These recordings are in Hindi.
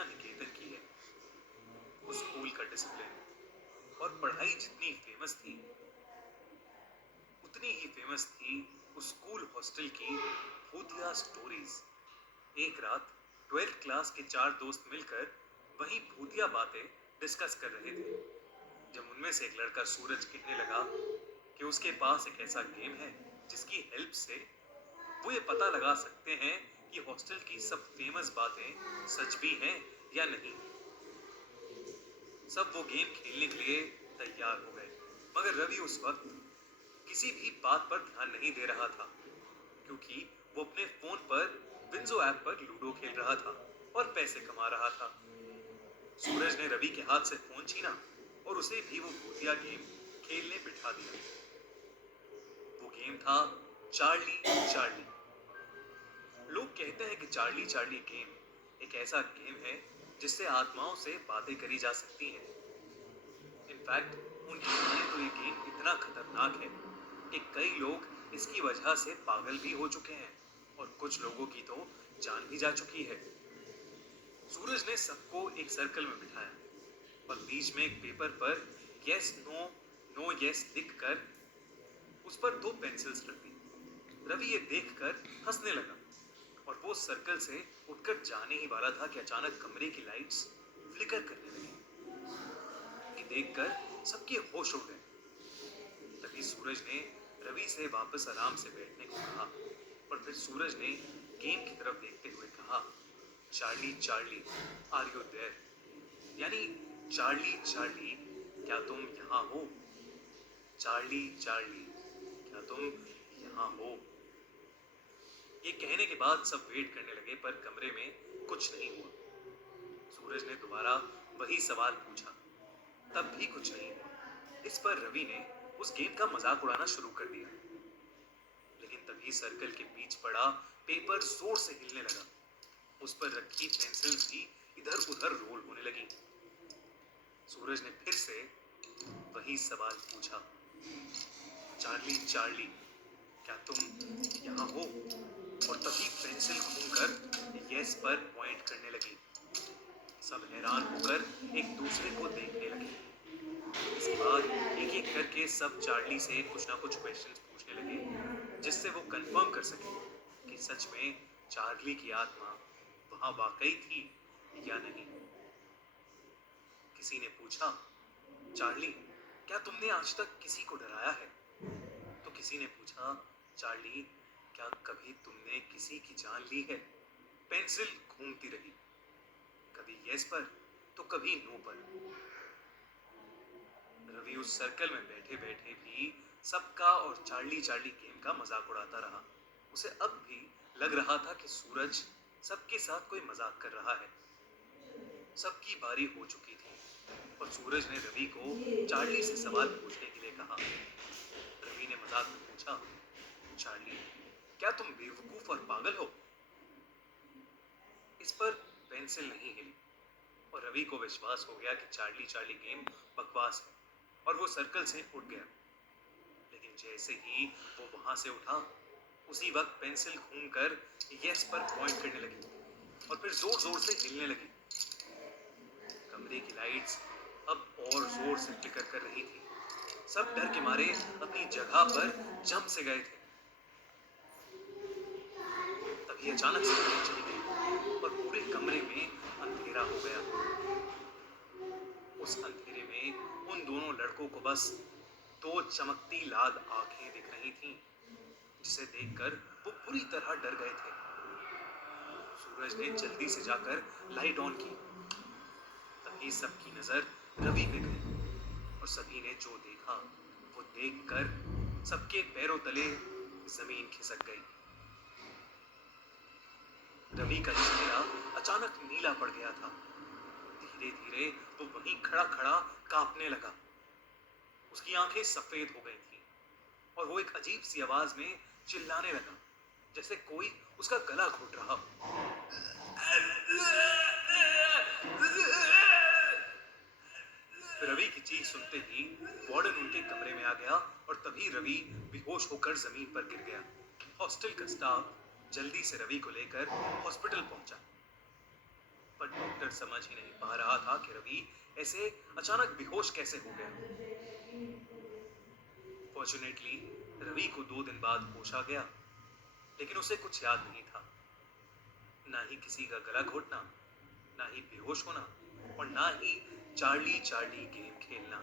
विद्या निकेतन की है। उस स्कूल का डिसिप्लिन और पढ़ाई जितनी फेमस थी, उतनी ही फेमस थी उस स्कूल हॉस्टल की भूतिया स्टोरीज। एक रात 12th क्लास के 4 दोस्त मिलकर वही भूतिया बातें डिस्कस कर रहे थे, जब उनमें से एक लड़का सूरज कहने लगा कि उसके पास एक ऐसा गेम है जिसकी हेल्प से वो ये पता लगा सकते हैं कि हॉस्टल की सब फेमस बातें सच भी हैं या नहीं। सब वो गेम खेलने के लिए तैयार हो गए, मगर रवि उस वक्त किसी भी बात पर ध्यान नहीं दे रहा था, क्योंकि वो अपने फोन पर विंजो ऐप पर लूडो खेल रहा था और पैसे कमा रहा था। सूरज ने रवि के हाथ से फोन छीना और उसे भी वो भूतिया गेम खेलने बिठा दिया। वो गेम था चार्ली चार्ली। लोग कहते हैं कि चार्ली चार्ली गेम एक ऐसा गेम है जिससे आत्माओं से बातें करी जा सकती हैं। इनफैक्ट उनकी माने तो ये गेम इतना खतरनाक है कि कई लोग इसकी वजह से पागल भी हो चुके हैं और कुछ लोगों की तो जान भी जा चुकी है। सूरज ने सबको एक सर्कल में बिठाया और बीच में एक पेपर पर यस नो नो यस लिखकर उस पर 2 पेंसिल्स रख दी। रवि ये देखकर हंसने लगा और वो सर्कल से उठकर जाने ही वाला था कि अचानक कमरे की लाइट्स फ्लिकर करने लगी। ये देखकर सबके होश उड़ गए। तभी सूरज ने रवि से वापस आराम से बैठने को कहा और फिर सूरज ने गेम की तरफ देखते हुए कहा, Charlie Charlie are you there? यानी चार्ली चार्ली क्या तुम यहाँ हो? चार्ली चार्ली क्या तुम यहाँ हो? ये कहने के बाद सब वेट करने लगे, पर कमरे में कुछ नहीं हुआ। सूरज ने दोबारा वही सवाल पूछा, तब भी कुछ नहीं हुआ। इस पर रवि ने उस गेम का मजाक उड़ाना शुरू कर दिया। लेकिन तभी सर्कल के बीच पड़ा पेपर जोर से हिलने लगा। उस पर रखी पेंसिल्स भी इधर उधर रोल होने लगी। सूरज ने फिर से वही सवाल पूछा, चार्ली चार्ली क्या तुम यहाँ हो? और तभी पेंसिल घूमकर यस पर पॉइंट करने लगी। सब हैरान होकर एक दूसरे को देखने लगे। इसके बाद एक एक करके सब चार्ली से कुछ ना कुछ क्वेश्चंस पूछने लगे, जिससे वो कंफर्म कर सके कि सच में चार्ली की आत्मा वहां वाकई थी या नहीं। किसी ने पूछा, चार्ली क्या तुमने आज तक किसी को डराया है? तो किसी ने पूछा, चार्ली क्या कभी तुमने किसी की जान ली है? पेंसिल घूमती रही, कभी यस पर तो कभी नो पर। रवि उस सर्कल में बैठे बैठे भी सबका और चार्ली चार्ली गेम का मजाक उड़ाता रहा। उसे अब भी लग रहा था कि सूरज सबके साथ कोई मजाक कर रहा है। सबकी बारी हो चुकी थी और सूरज ने रवि को चार्ली से सवाल पूछने के लिए कहा। रवि ने मजाक में पूछा, चार्ली क्या तुम बेवकूफ और पागल हो? इस पर पेंसिल नहीं हिली और रवि को विश्वास हो गया कि चार्ली चार्ली गेम बकवास है और वो सर्कल से उठ गया। लेकिन जैसे ही वो वहां से उठा, उसी वक्त पेंसिल घूमकर यस पर पॉइंट करने लगी और फिर जोर जोर से हिलने लगी। कमरे की लाइट्स अब और जोर से फ्लिकर कर रही थी। सब डर के मारे अपनी जगह पर जम से गए थे। तभी अचानक से लाइट चली गई और पूरे कमरे में अंधेरा हो गया। उस अंधेरे में उन दोनों लड़कों को बस 2 चमकती लाल आंखें दिख रही थीं, जिसे देखकर वो पूरी तरह डर गए थे। सूरज ने जल्दी से जाकर लाइट ऑन की। तभी सबकी नजर रवि पे गई और सभी ने जो देखा वो देखकर सबके पैरों तले जमीन खिसक गई। रवि का चेहरा अचानक नीला पड़ गया था। धीरे धीरे वो वहीं खड़ा खड़ा कांपने लगा। उसकी आंखें सफेद हो गई थीं और वो एक अजीब सी आवाज में चिल्लाने लगा, जैसे कोई उसका गला घोट रहा हो। रवि की चीख सुनते ही वार्डन उनके कमरे में आ गया और तभी रवि बेहोश होकर जमीन पर गिर गया। हॉस्टल का स्टाफ जल्दी से रवि को लेकर हॉस्पिटल पहुंचा, पर डॉक्टर समझ ही नहीं पा रहा था कि रवि ऐसे अचानक बेहोश कैसे हो गया। फॉर्चुनेटली रवि को 2 दिन बाद होश आ गया, लेकिन उसे कुछ याद नहीं था। ना ही किसी का गला घोटना, ना ही बेहोश होना, और ना ही चार्ली चार्ली गेम खेलना।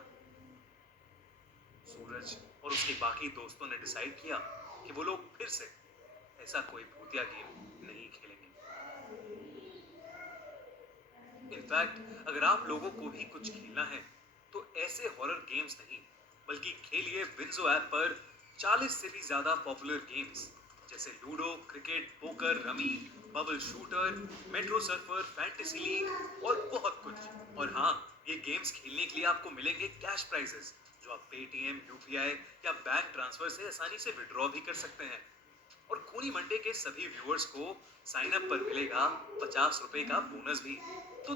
सूरज और उसके बाकी दोस्तों ने डिसाइड किया कि वो लोग फिर से ऐसा कोई भूतिया गेम नहीं खेलेंगे। इनफैक्ट अगर आप लोगों को भी कुछ खेलना है तो ऐसे हॉरर गेम्स नहीं, बल्कि खेलिए विंजो ऐप पर 40 से भी ज्यादा पॉपुलर गेम्स जैसे ludo, cricket, poker, rummy, bubble shooter, metro surfer, fantasy league और बहुत कुछ। और हाँ, ये गेम्स खेलने के लिए आपको मिलेंगे कैश प्राइजेस जो आप पेटीएम, यूपीआई या बैंक ट्रांसफर से आसानी से विड्रॉ भी कर सकते हैं। और खूनी मंडे के सभी व्यूअर्स को साइन अप पर मिलेगा ₹50 का बोनस भी। तो